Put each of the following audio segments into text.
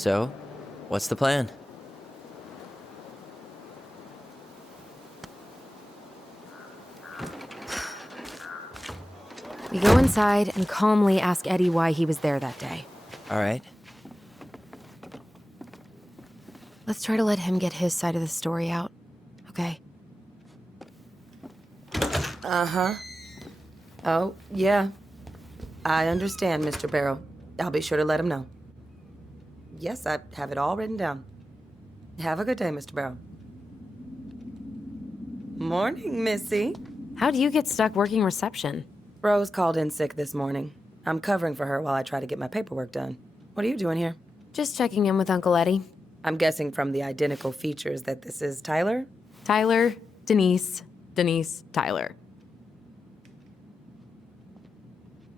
So, what's the plan? We go inside and calmly ask Eddie why he was there that day. All right. Let's try to let him get his side of the story out, okay? Uh-huh. Oh, yeah. I understand, Mr. Barrow. I'll be sure to let him know. Yes, I have it all written down. Have a good day, Mr. Barrow. Morning, Missy. How do you get stuck working reception? Rose called in sick this morning. I'm covering for her while I try to get my paperwork done. What are you doing here? Just checking in with Uncle Eddie. I'm guessing from the identical features that this is Tyler? Tyler, Denise, Denise, Tyler.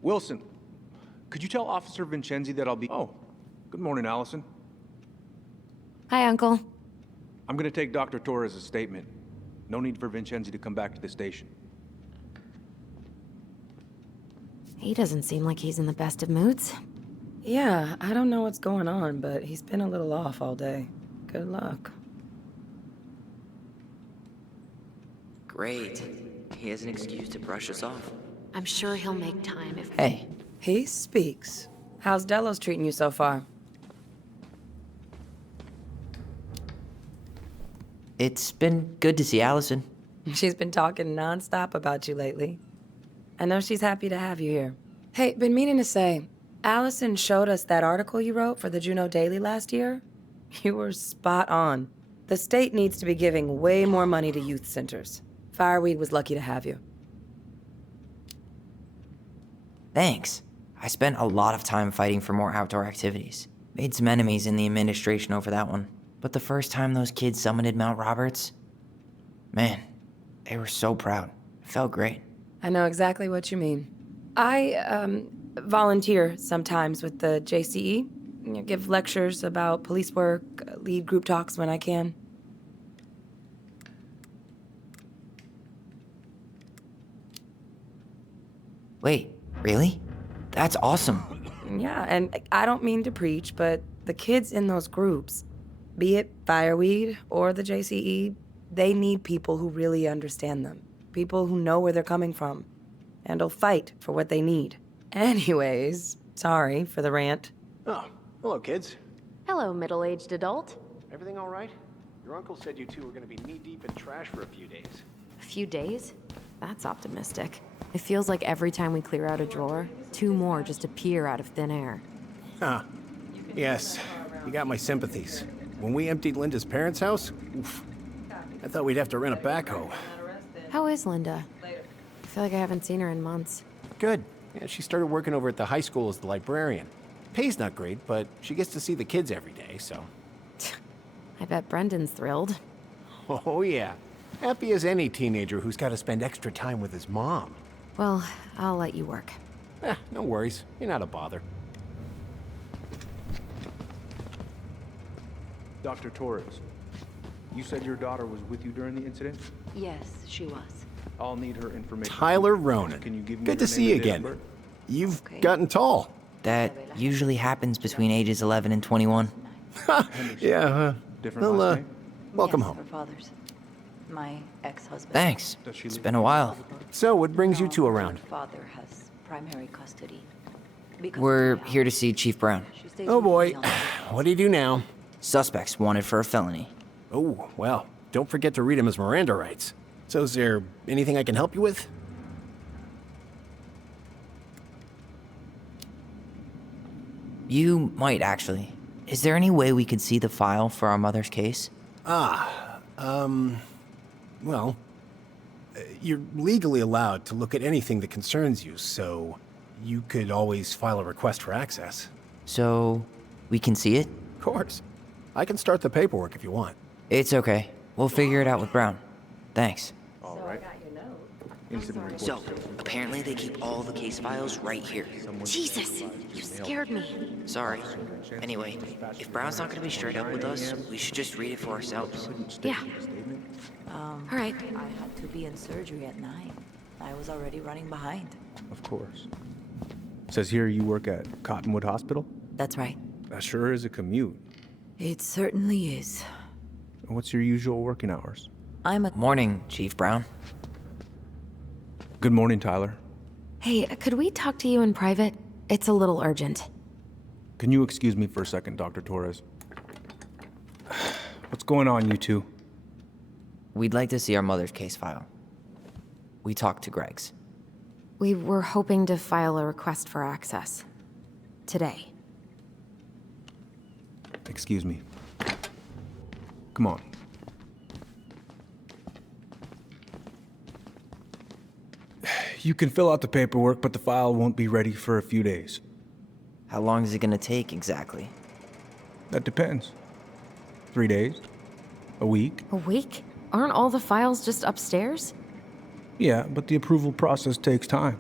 Wilson, could you tell Officer Vincenzi that I'll be... Oh, good morning, Allison. Hi, Uncle. I'm gonna take Dr. Torres' statement. No need for Vincenzi to come back to the station. He doesn't seem like he's in the best of moods. Yeah, I don't know what's going on, but he's been a little off all day. Good luck. Great. He has an excuse to brush us off. I'm sure he'll make time if... Hey, He speaks. How's Delos treating you so far? it's been good to see Allison. She's been talking nonstop about you lately. I know she's happy to have you here. Hey, been meaning to say, Allison showed us that article you wrote for the Juneau Daily last year. You were spot on. The state needs to be giving way more money to youth centers. Fireweed was lucky to have you. Thanks. I spent a lot of time fighting for more outdoor activities. Made some enemies in the administration over that one. But the first time those kids summited Mount Roberts, man, they were so proud. It felt great. I know exactly what you mean. I, volunteer sometimes with the JCE. Give lectures about police work, lead group talks when I can. Wait, really? That's awesome. Yeah, and I don't mean to preach, but the kids in those groups, be it Fireweed or the JCE, they need people who really understand them. People who know where they're coming from and will fight for what they need. Anyways, sorry for the rant. Oh, hello, kids. Hello, middle-aged adult. Everything all right? Your uncle said you two were gonna be knee-deep in trash for a few days. A few days? That's optimistic. It feels like every time we clear out a drawer, 2 more just appear out of thin air. Huh. Yes, you got my sympathies. When we emptied Linda's parents' house, oof, I thought we'd have to rent a backhoe. How is Linda? I feel like I haven't seen her in months. Good. Yeah, she started working over at the high school as the librarian. Pay's not great, but she gets to see the kids every day, so... I bet Brendan's thrilled. Oh, yeah. Happy as any teenager who's got to spend extra time with his mom. Well, I'll let you work. No worries. You're not a bother. Dr. Torres, you said your daughter was with you during the incident? Yes, she was. I'll need her information. Tyler Ronan. Can you give me Good her to see you name and date of again. birth? You've Okay. gotten tall. That usually happens between ages 11 and 21. Yeah, Different well, last name? welcome Yes, home. her father's. My ex-husband. Thanks. Does she It's live been a while. So, what brings you No, two her around? father has primary custody. Because We're of the here to house. see Chief Brown. She stays Oh with me boy, on the weekends. what do you do now? Suspects wanted for a felony. Oh, well, don't forget to read him his Miranda rights. So is there anything I can help you with? You might, actually. Is there any way we could see the file for our mother's case? Well, you're legally allowed to look at anything that concerns you, so you could always file a request for access. So, we can see it? Of course. I can start the paperwork if you want. It's okay. We'll figure it out with Brown. Thanks. All right. Incident report. So, apparently they keep all the case files right here. Jesus, you scared me. Sorry. Anyway, if Brown's not gonna be straight up with us, we should just read it for ourselves. Yeah. All right. I had to be in surgery at 9. I was already running behind. Of course. Says here you work at Cottonwood Hospital? That's right. That sure is a commute. It certainly is. What's your usual working hours? I'm a... Morning, Chief Brown. Good morning, Tyler. Hey, could we talk to you in private? It's a little urgent. Can you excuse me for a second, Dr. Torres? What's going on, you two? We'd like to see our mother's case file. We talked to Greg's. We were hoping to file a request for access. Today. Excuse me. Come on. You can fill out the paperwork, but the file won't be ready for a few days. How long is it gonna take exactly? That depends. 3 days? A week? A week? Aren't all the files just upstairs? Yeah, but the approval process takes time.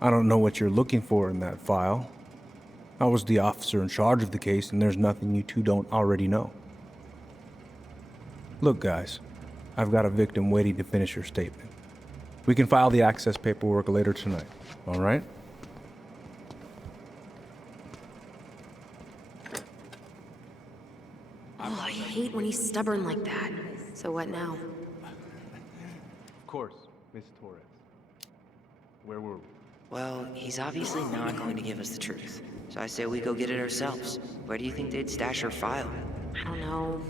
I don't know what you're looking for in that file. I was the officer in charge of the case, and there's nothing you two don't already know. Look, guys, I've got a victim waiting to finish her statement. We can file the access paperwork later tonight, all right? Oh, I hate when he's stubborn like that. So what now? Of course, Miss Torres. Where were we? Well, he's obviously not going to give us the truth. So I say we go get it ourselves. Where do you think they'd stash her file? I don't know.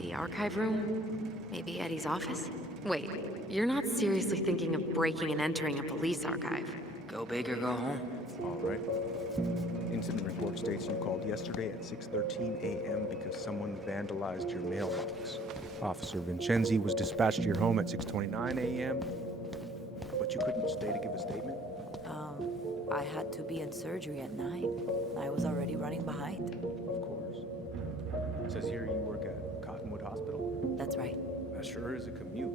The archive room? Maybe Eddie's office? Wait, you're not seriously thinking of breaking and entering a police archive? Go big or go home. All right. Incident report states you called yesterday at 6:13 a.m. because someone vandalized your mailbox. Officer Vincenzi was dispatched to your home at 6:29 a.m. But you couldn't stay to give a statement? I had to be in surgery at 9. I was already running behind. Of course. It says here you work at Cottonwood Hospital. That's right. That sure is a commute.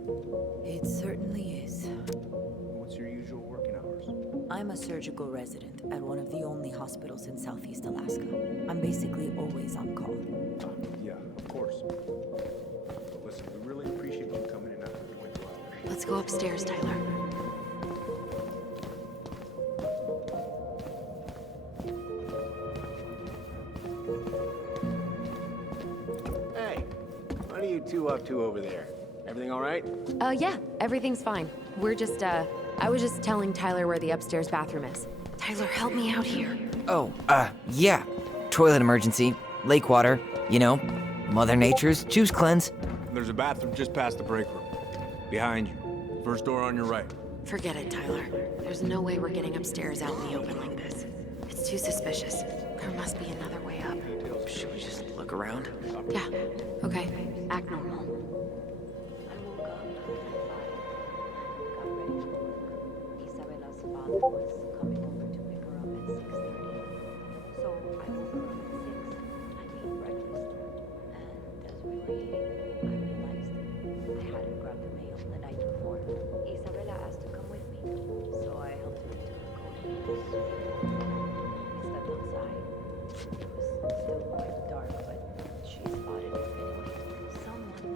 It certainly is. What's your usual working hours? I'm a surgical resident at one of the only hospitals in Southeast Alaska. I'm basically always on call. Yeah, of course. But listen, we really appreciate you coming in after 24 hours. Let's go upstairs, Tyler. Hey, what are you two up to over there? Everything all right? Yeah, everything's fine. I was just telling Tyler where the upstairs bathroom is. Tyler, help me out here. Oh, yeah. Toilet emergency. Lake water. You know, Mother Nature's juice cleanse. There's a bathroom just past the break room. Behind you. First door on your right. Forget it, Tyler. There's no way we're getting upstairs out in the open like this. It's too suspicious. There must be another way up. Should we just look around? Yeah, okay. Act normal. I woke up at 5, got ready for work. Isabella's father was coming over to pick her up at 6:30. So I woke her up at 6. I made breakfast. And as we were eating, I realized I hadn't grabbed the mail the night before. Isabella asked to come with me, so I helped her into her coat. We stepped outside. It was still quite dark, but she spotted it anyway. Somebody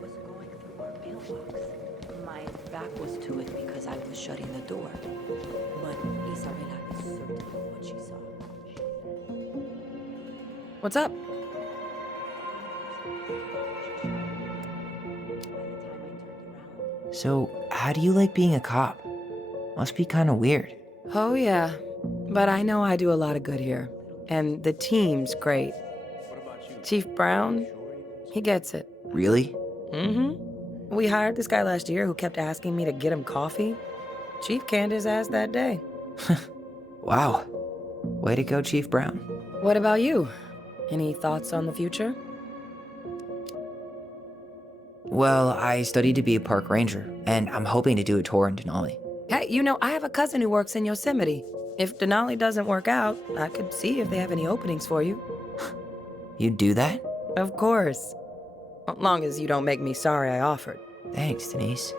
was going through our mailbox. My back was to it because I was shutting the door. But Isabella is certain of what she saw. She said, What's up? by the time I turned around, So, how do you like being a cop? Must be kind of weird. Oh, yeah. But I know I do a lot of good here. And the team's great. What about you? Chief Brown, he gets it. Really? Mm-hmm. We hired this guy last year who kept asking me to get him coffee. Chief canned his ass that day. Wow. Way to go, Chief Brown. What about you? Any thoughts on the future? Well, I studied to be a park ranger, and I'm hoping to do a tour in Denali. Hey, you know, I have a cousin who works in Yosemite. If Denali doesn't work out, I could see if they have any openings for you. You'd do that? Of course. As long as you don't make me sorry I offered. Thanks, Denise.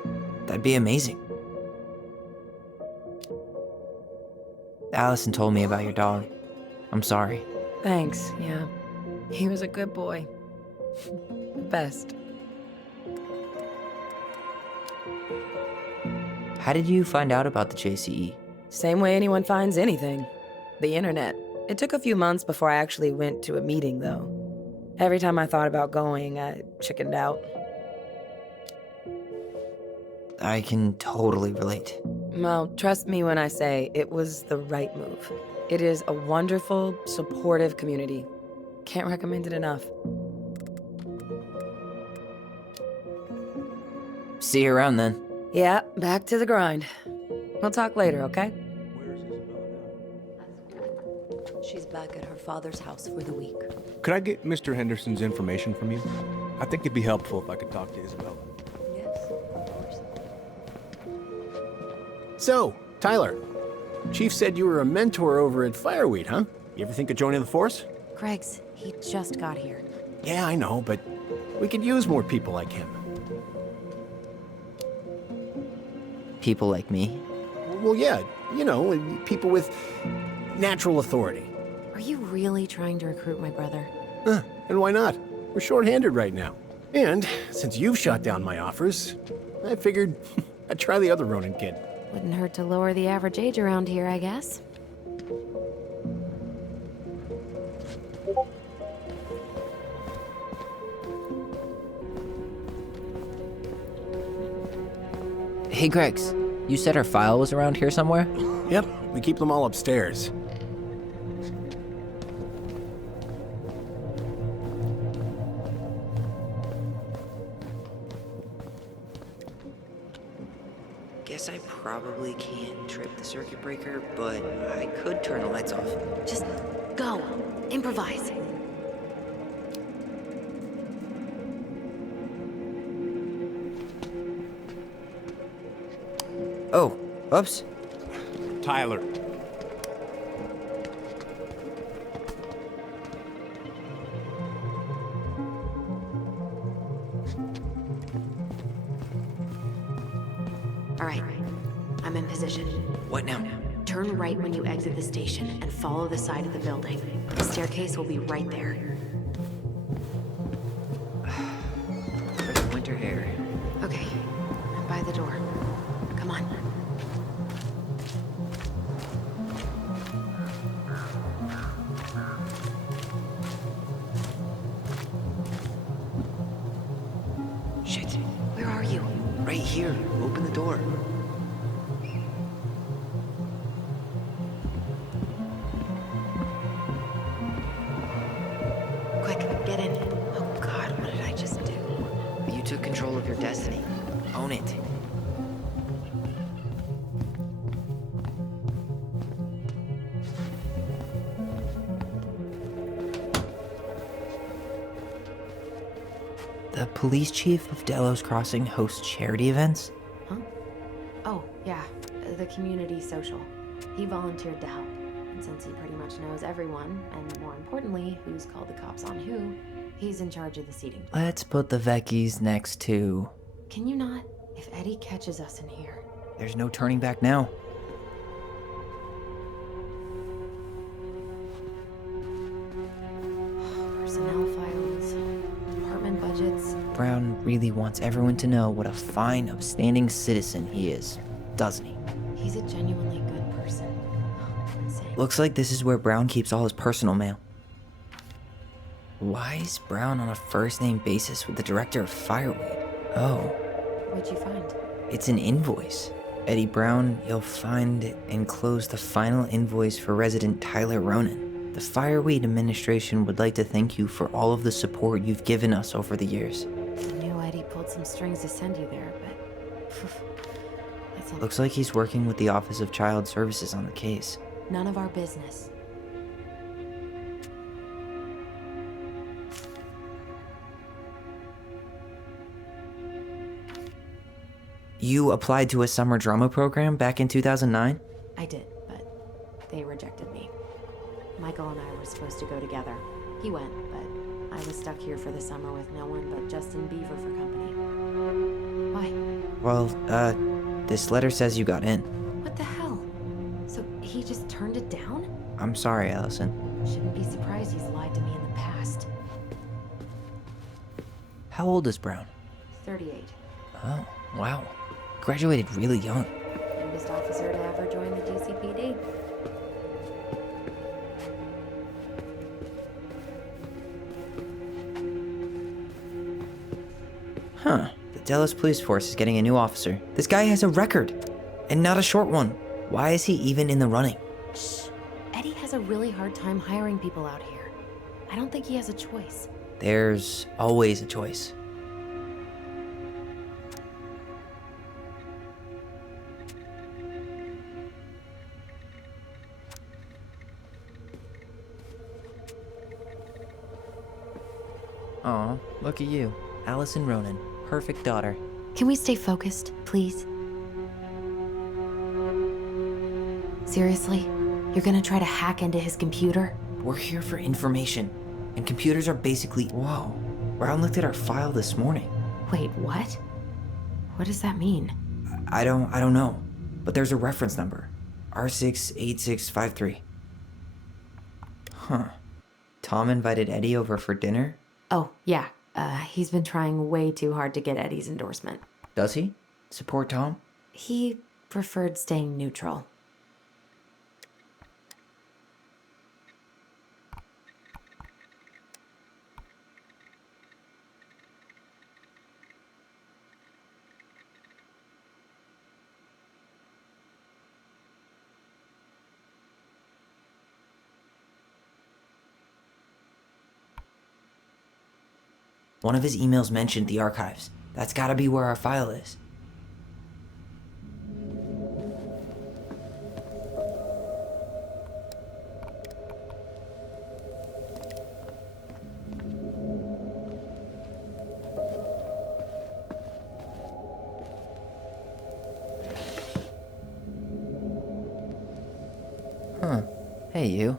That'd be amazing. Allison told me about your dog. I'm sorry. Thanks, yeah. He was a good boy. The best. How did you find out about the JCE? Same way anyone finds anything. The internet. It took a few months before I actually went to a meeting, though. Every time I thought about going, I chickened out. I can totally relate. Well, trust me when I say it was the right move. It is a wonderful, supportive community. Can't recommend it enough. See you around then. Yeah, back to the grind. We'll talk later, okay? She's back at her father's house for the week. Could I get Mr. Henderson's information from you? I think it'd be helpful if I could talk to Isabella. Yes, of course. So, Tyler, Chief said you were a mentor over at Fireweed, huh? You ever think of joining the force? Greg's, he just got here. Yeah, I know, but we could use more people like him. People like me. Well, yeah, you know, people with natural authority. Are you really trying to recruit my brother? And why not? We're short-handed right now. And since you've shot down my offers, I figured I'd try the other Ronin kid. Wouldn't hurt to lower the average age around here, I guess. Hey, Gregs. You said her file was around here somewhere? Yep, we keep them all upstairs. Guess I probably can't trip the circuit breaker, but I could turn the lights off. Just go. Improvise. Oh, oops. Tyler. All right. I'm in position. What now? Turn right when you exit the station and follow the side of the building. The staircase will be right there. For the winter air. Okay. I'm by the door. Come on. Shit. Where are you? Right here. Open the door. Quick, get in. Oh God, what did I just do? You took control of your destiny. Own it. The police chief of Delos Crossing hosts charity events? Huh? Oh, yeah. The community social. He volunteered to help. And since he pretty much knows everyone, and more importantly, who's called the cops on who, he's in charge of the seating. Let's put the Vecchies next to... Can you not? If Eddie catches us in here. There's no turning back now. Personnel files, apartment budgets. Brown really wants everyone to know what a fine, upstanding citizen he is, doesn't he? He's a genuinely good person. Insane. Looks like this is where Brown keeps all his personal mail. Why is Brown on a first-name basis with the director of Fireweed? Oh, What'd you find? it's an invoice. Eddie Brown, you'll find enclosed the final invoice for resident Tyler Ronin. The Fireweed administration would like to thank you for all of the support you've given us over the years. I knew Eddie pulled some strings to send you there, but... That's Looks like he's working with the Office of Child Services on the case. none of our business. You applied to a summer drama program back in 2009? I did, but they rejected me. Michael and I were supposed to go together. He went, but I was stuck here for the summer with no one but Justin Beaver for company. Why? Well, this letter says you got in. What the hell? So he just turned it down? I'm sorry, Allison. Shouldn't be surprised he's lied to me in the past. How old is Brown? 38. Oh, wow. Graduated really young. Youngest officer to ever join the DCPD. Huh. The Delos police force is getting a new officer. This guy has a record, and not a short one. Why is he even in the running? Shh. Eddie has a really hard time hiring people out here. I don't think he has a choice. There's always a choice. Aw, look at you. Allison Ronan. Perfect daughter. Can we stay focused, please? Seriously? You're gonna try to hack into his computer? We're here for information. And computers are basically... Whoa. Brown looked at our file this morning. Wait, what? What does that mean? I don't know. But there's a reference number. R68653. Huh. Tom invited Eddie over for dinner? Oh, yeah. He's been trying way too hard to get Eddie's endorsement. Does he? Support Tom? He preferred staying neutral. One of his emails mentioned the archives. That's gotta be where our file is. Huh. Hey, you.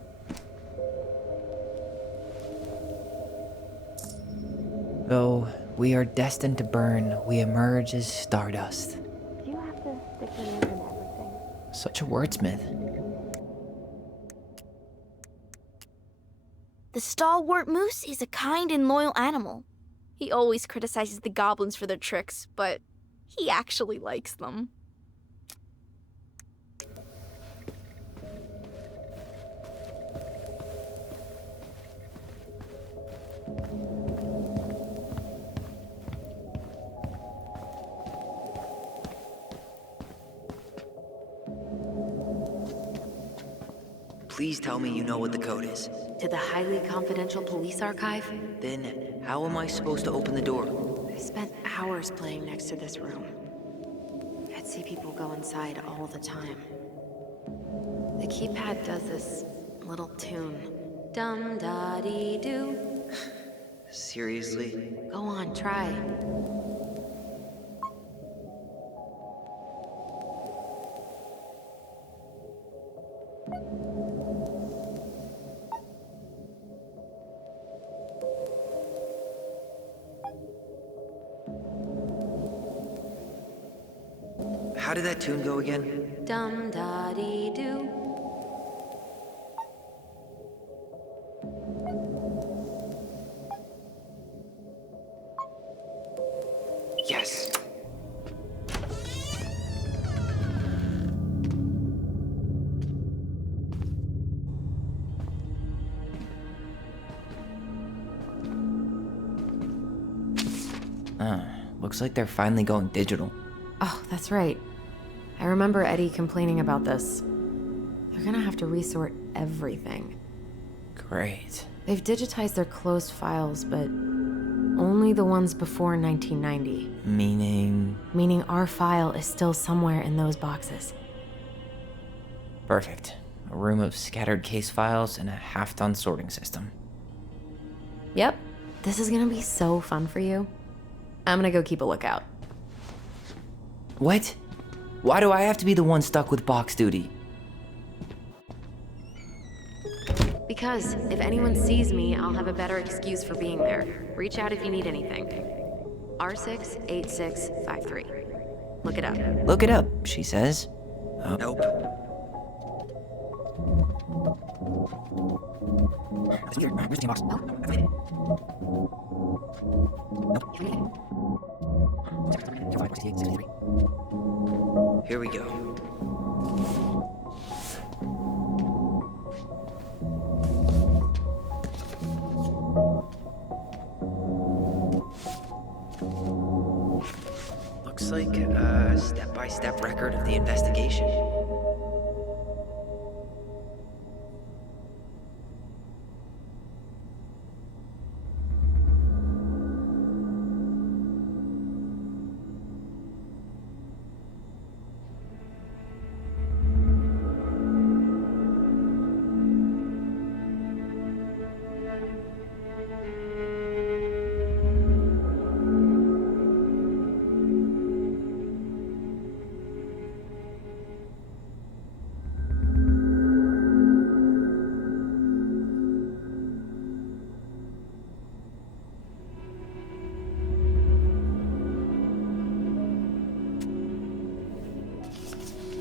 Though we are destined to burn, we emerge as stardust. Do you have to stick your name in everything? Such a wordsmith. The stalwart moose is a kind and loyal animal. He always criticizes the goblins for their tricks, but he actually likes them. Please tell me you know what the code is. To the highly confidential police archive? Then how am I supposed to open the door? I spent hours playing next to this room. I'd see people go inside all the time. The keypad does this little tune. Dum-da-dee-doo. Seriously? Go on, try. How did that tune go again? Dum-da-dee-doo. Yes! Looks like they're finally going digital. Oh, that's right. I remember Eddie complaining about this. They're gonna have to resort everything. Great. They've digitized their closed files, but only the ones before 1990. Meaning? Meaning our file is still somewhere in those boxes. Perfect. A room of scattered case files and a half-done sorting system. Yep. This is gonna be so fun for you. I'm gonna go keep a lookout. What? Why do I have to be the one stuck with box duty? Because if anyone sees me, I'll have a better excuse for being there. Reach out if you need anything. R68653. Look it up. Look it up, she says. Nope. Where's the box? Here we go. looks like a step-by-step record of the investigation.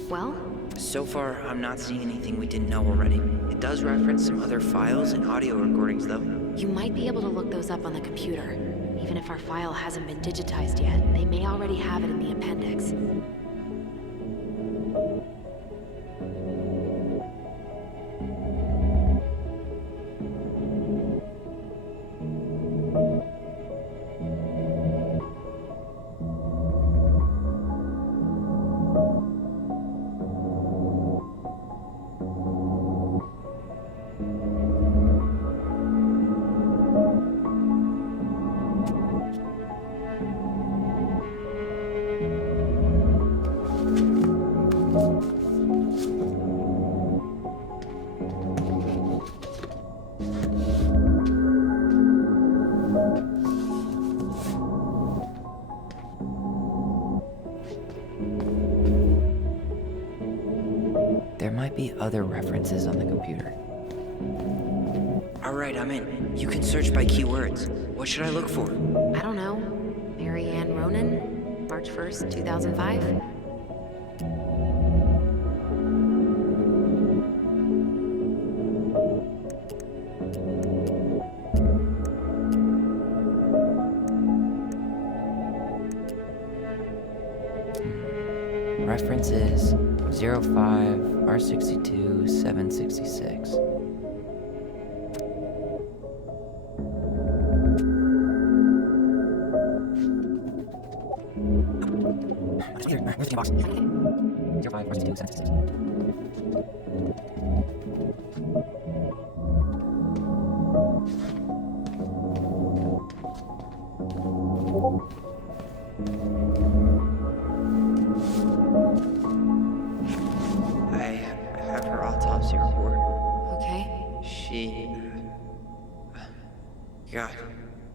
Well? So far, I'm not seeing anything we didn't know already. It does reference some other files and audio recordings, though. You might be able to look those up on the computer. Even if our file hasn't been digitized yet, they may already have it in the appendix. There might be other references on the computer. Alright, I'm in. You can search by keywords. What should I look for? I don't know. Mary Ann Ronan? March 1st, 2005? Reference is 05 R62 766. I have her autopsy report. Okay. She... God,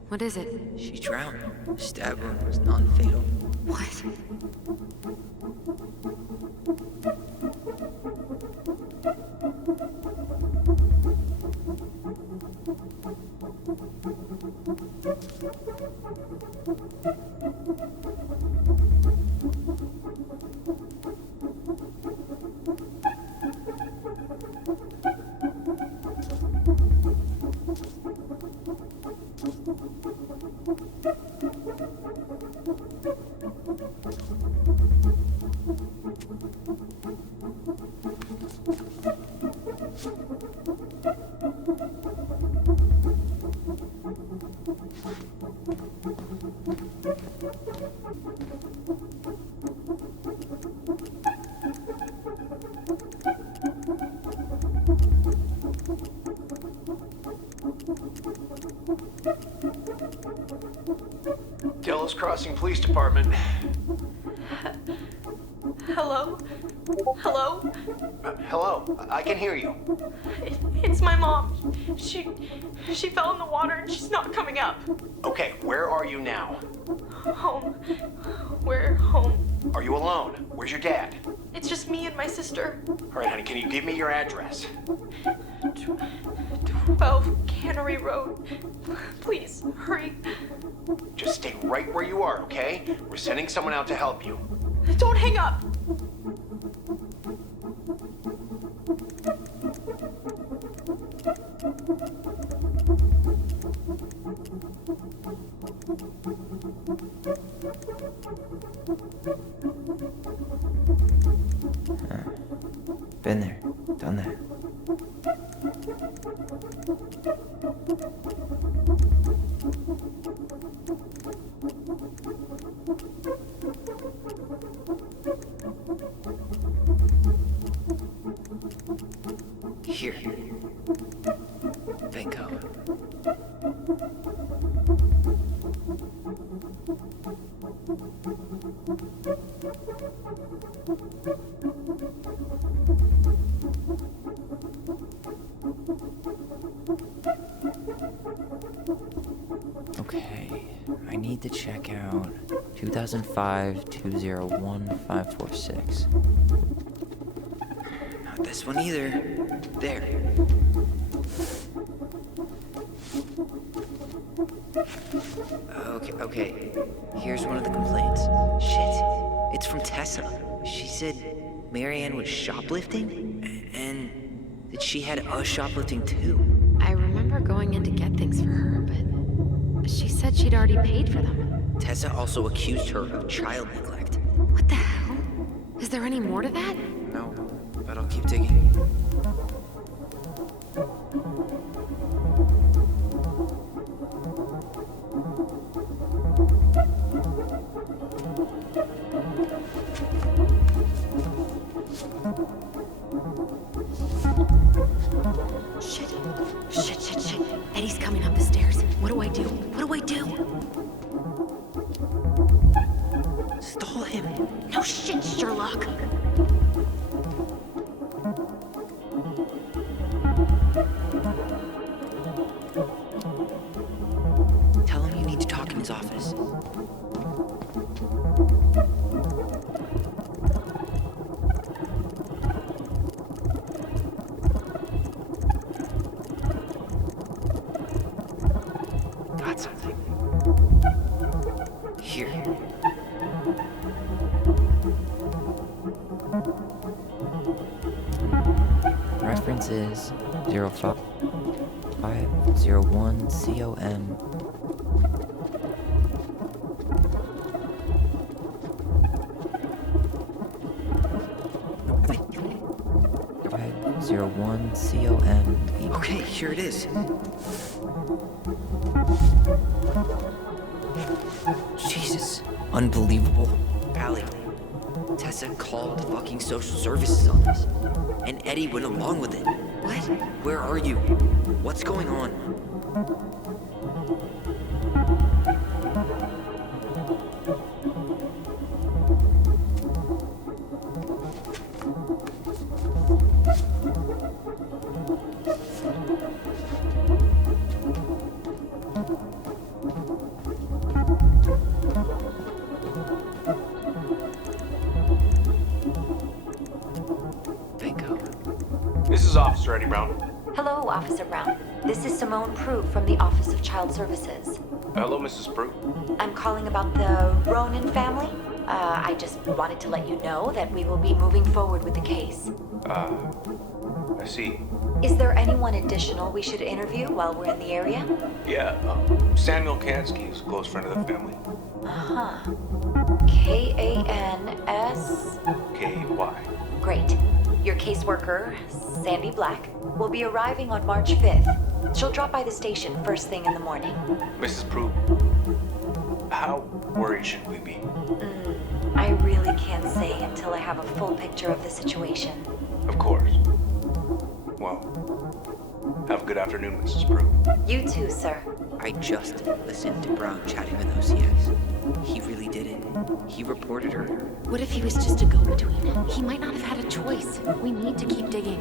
What is it? she drowned. Stab wound was non-fatal. What? Delos Crossing Police Department. Hello? Hello? Hello, I can hear you. It's my mom. She fell in the water and she's not coming up. Okay, where are you now? Home. We're home. Are you alone? Where's your dad? It's just me and my sister. All right, honey, can you give me your address? 12 Cannery Road. Please, hurry. Just stay right where you are, okay? We're sending someone out to help you. Don't hang up. Been there, done that. Okay, I need to check out 2005-201-546. Not this one either. There. Okay. Here's one of the complaints. Shit. It's from Tessa. She said Marianne was shoplifting, and that she had us shoplifting too. I remember going in to get things for her, but she said she'd already paid for them. Tessa also accused her of child neglect. What the hell? Is there any more to that? No, but I'll keep digging. Shit. Eddie's coming up the stairs. What do I do? Stall him. No shit, Sherlock. Tell him you need to talk in his office. Got something. Here. Reference is 0501 COM. Okay, here it is. Jesus, unbelievable. Allie, Tessa called the fucking social services on us, and Eddie went along with it. What? Where are you? What's going on? This is Officer Eddie Brown. Hello, Officer Brown. This is Simone Prue from the Office of Child Services. Hello, Mrs. Prue. I'm calling about the Ronan family. I just wanted to let you know that we will be moving forward with the case. I see. Is there anyone additional we should interview while we're in the area? Yeah, Samuel Kansky is a close friend of the family. Uh-huh. K-A-N-S... K-Y. Great. Your caseworker, Sandy Black, will be arriving on March 5th. She'll drop by the station first thing in the morning. Mrs. Prue, how worried should we be? I really can't say until I have a full picture of the situation. Of course. Well, have a good afternoon, Mrs. Prue. You too, sir. I just listened to Brown chatting with OCS. He really did it. He reported her. What if he was just a go-between? He might not have had a choice. We need to keep digging.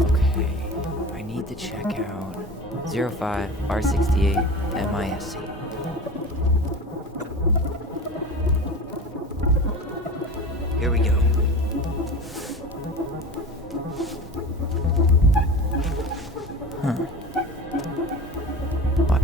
Okay, I need to check out 05 R68 MISC. Here we go. Huh. What?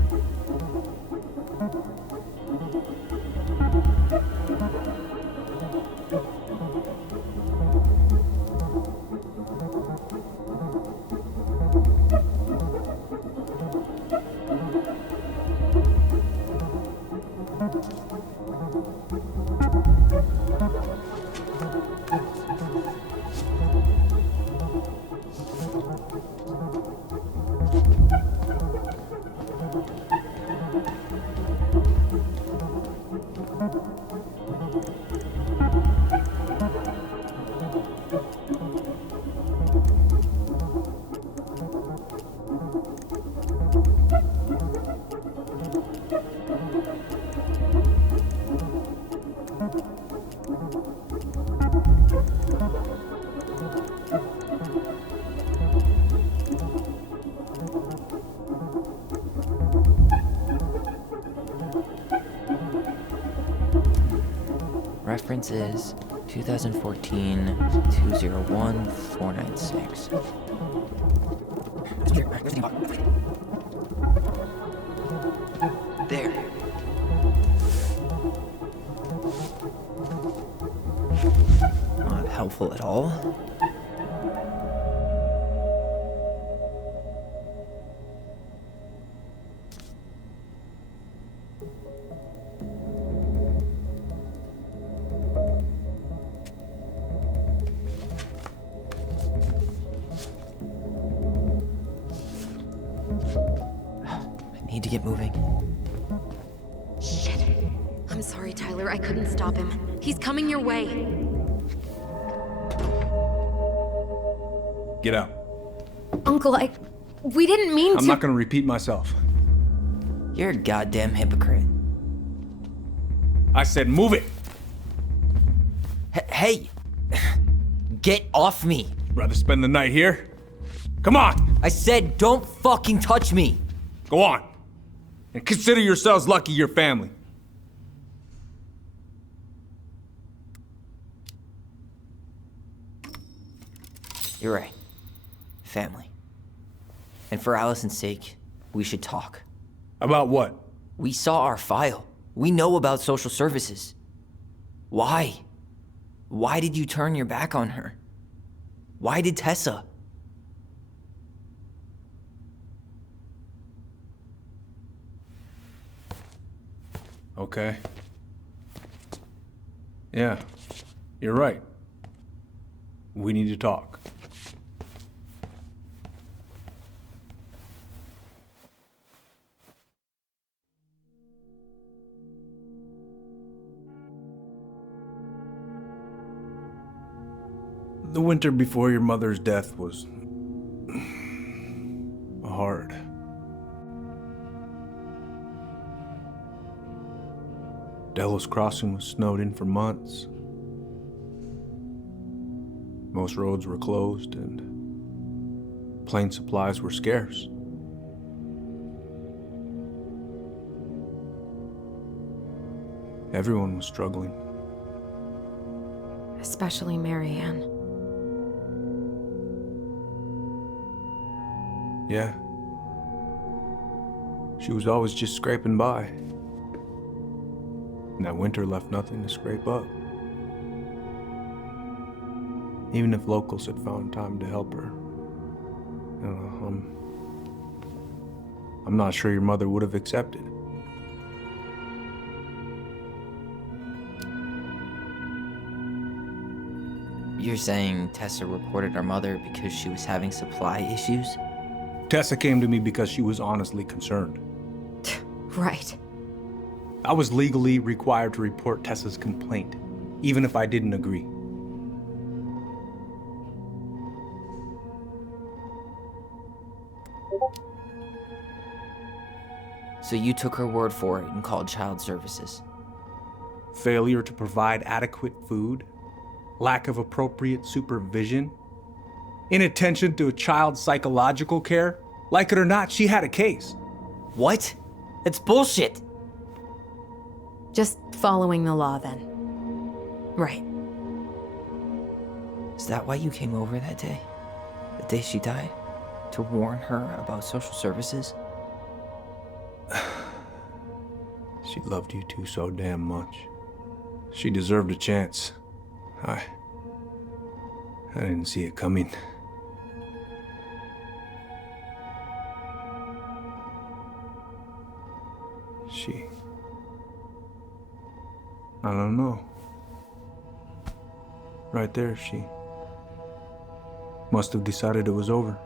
reference is 2014-201-496. There. Not helpful at all. Need to get moving. Shit. I'm sorry, Tyler. I couldn't stop him. He's coming your way. Get out. Uncle, we didn't mean to. I'm not gonna repeat myself. You're a goddamn hypocrite. I said move it! Hey! Get off me! Rather spend the night here? Come on! I said don't fucking touch me! Go on! And consider yourselves lucky you're family. You're right. Family. And for Allison's sake, we should talk. About what? We saw our file. We know about social services. Why? Why did you turn your back on her? Why did Tessa? Okay. Yeah, you're right. We need to talk. The winter before your mother's death was hard. Delos Crossing was snowed in for months. Most roads were closed and plane supplies were scarce. Everyone was struggling. Especially Marianne. Yeah. She was always just scraping by. And that winter left nothing to scrape up. Even if locals had found time to help her. You know, I'm not sure your mother would have accepted. You're saying Tessa reported her mother because she was having supply issues? Tessa came to me because she was honestly concerned. Right. I was legally required to report Tessa's complaint, even if I didn't agree. So you took her word for it and called child services? Failure to provide adequate food, lack of appropriate supervision, inattention to a child's psychological care. Like it or not, she had a case. What? It's bullshit! Just following the law, then. Right. Is that why you came over that day? The day she died? To warn her about social services? She loved you two so damn much. She deserved a chance. I didn't see it coming. I don't know. Right there, she must have decided it was over.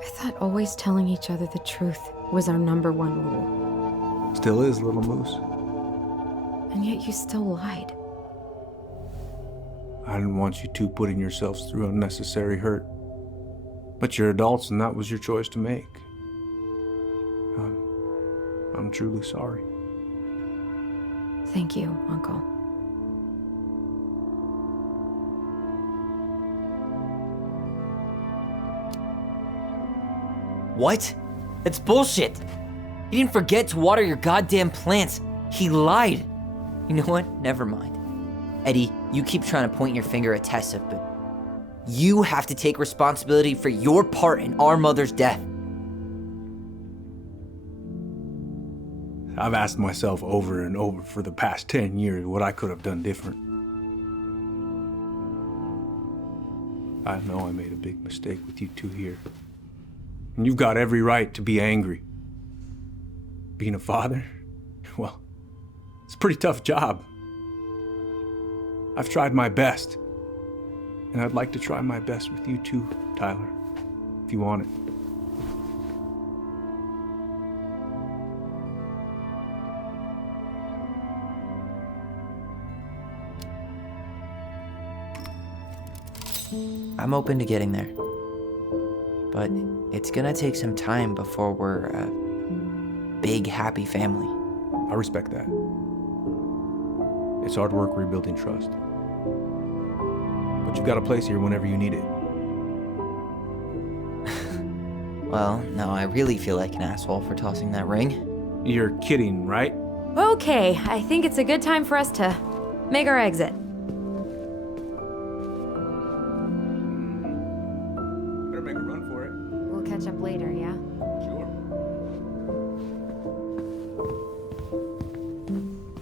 I thought always telling each other the truth was our #1 rule. Still is, little moose. And yet you still lied. I didn't want you two putting yourselves through unnecessary hurt. But you're adults and that was your choice to make. I'm truly sorry. Thank you, Uncle. What? It's bullshit! He didn't forget to water your goddamn plants. He lied. You know what? Never mind. Eddie, you keep trying to point your finger at Tessa, but you have to take responsibility for your part in our mother's death. I've asked myself over and over for the past 10 years what I could have done different. I know I made a big mistake with you two here. And you've got every right to be angry. Being a father, well, it's a pretty tough job. I've tried my best. And I'd like to try my best with you too, Tyler, if you want it. I'm open to getting there. But it's gonna take some time before we're a big, happy family. I respect that. It's hard work rebuilding trust. But you've got a place here whenever you need it. Well, now I really feel like an asshole for tossing that ring. You're kidding, right? Okay, I think it's a good time for us to make our exit. Better make a run for it. We'll catch up later, yeah? Sure.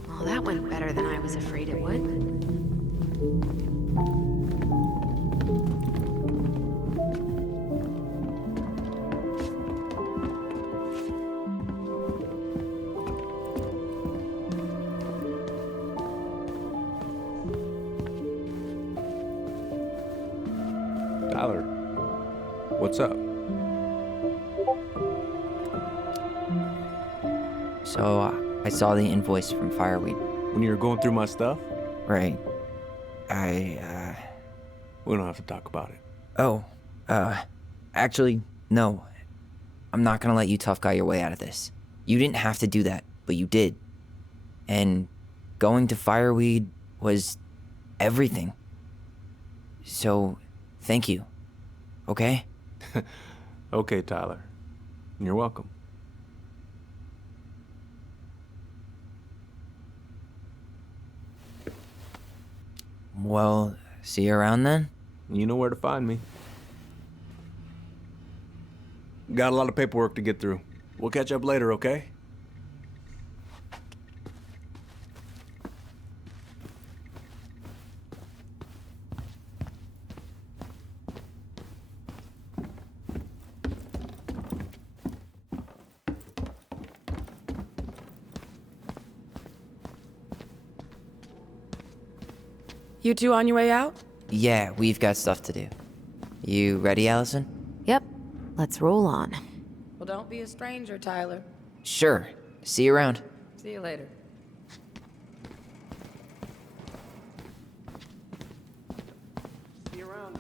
Well, that went better than I was afraid it would. Tyler, what's up? So, I saw the invoice from Fireweed. When you were going through my stuff? Right. We don't have to talk about it. Oh, actually, no. I'm not gonna let you tough guy your way out of this. You didn't have to do that, but you did. And going to Fireweed was everything. So, thank you. Okay? Okay, Tyler. You're welcome. Well, see you around then? You know where to find me. Got a lot of paperwork to get through. We'll catch up later, okay? You two on your way out? Yeah, we've got stuff to do. You ready, Allison? Yep, let's roll on. Well, don't be a stranger, Tyler. Sure. See you around. See you later. See you around,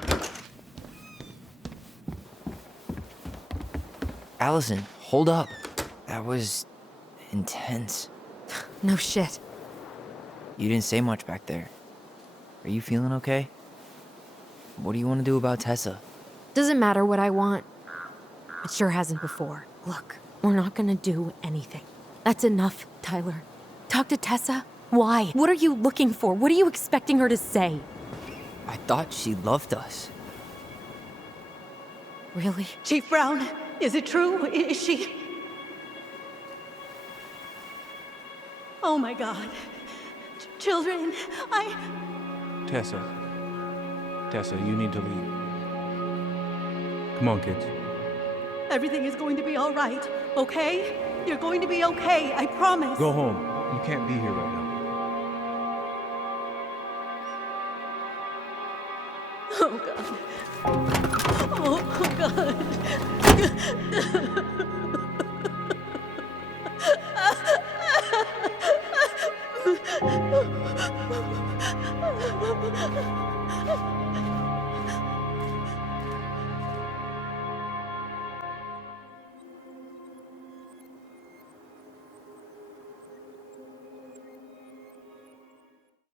Allison. Allison, hold up. That was intense. No shit. You didn't say much back there. Are you feeling okay? What do you want to do about Tessa? Doesn't matter what I want. It sure hasn't before. Look, we're not gonna do anything. That's enough, Tyler. Talk to Tessa? Why? What are you looking for? What are you expecting her to say? I thought she loved us. Really? Chief Brown, is it true? Is she... Oh my God. Children, Tessa, you need to leave. Come on, kids. everything is going to be all right, okay? You're going to be okay, I promise. Go home. You can't be here right now. Oh, God. Oh, God.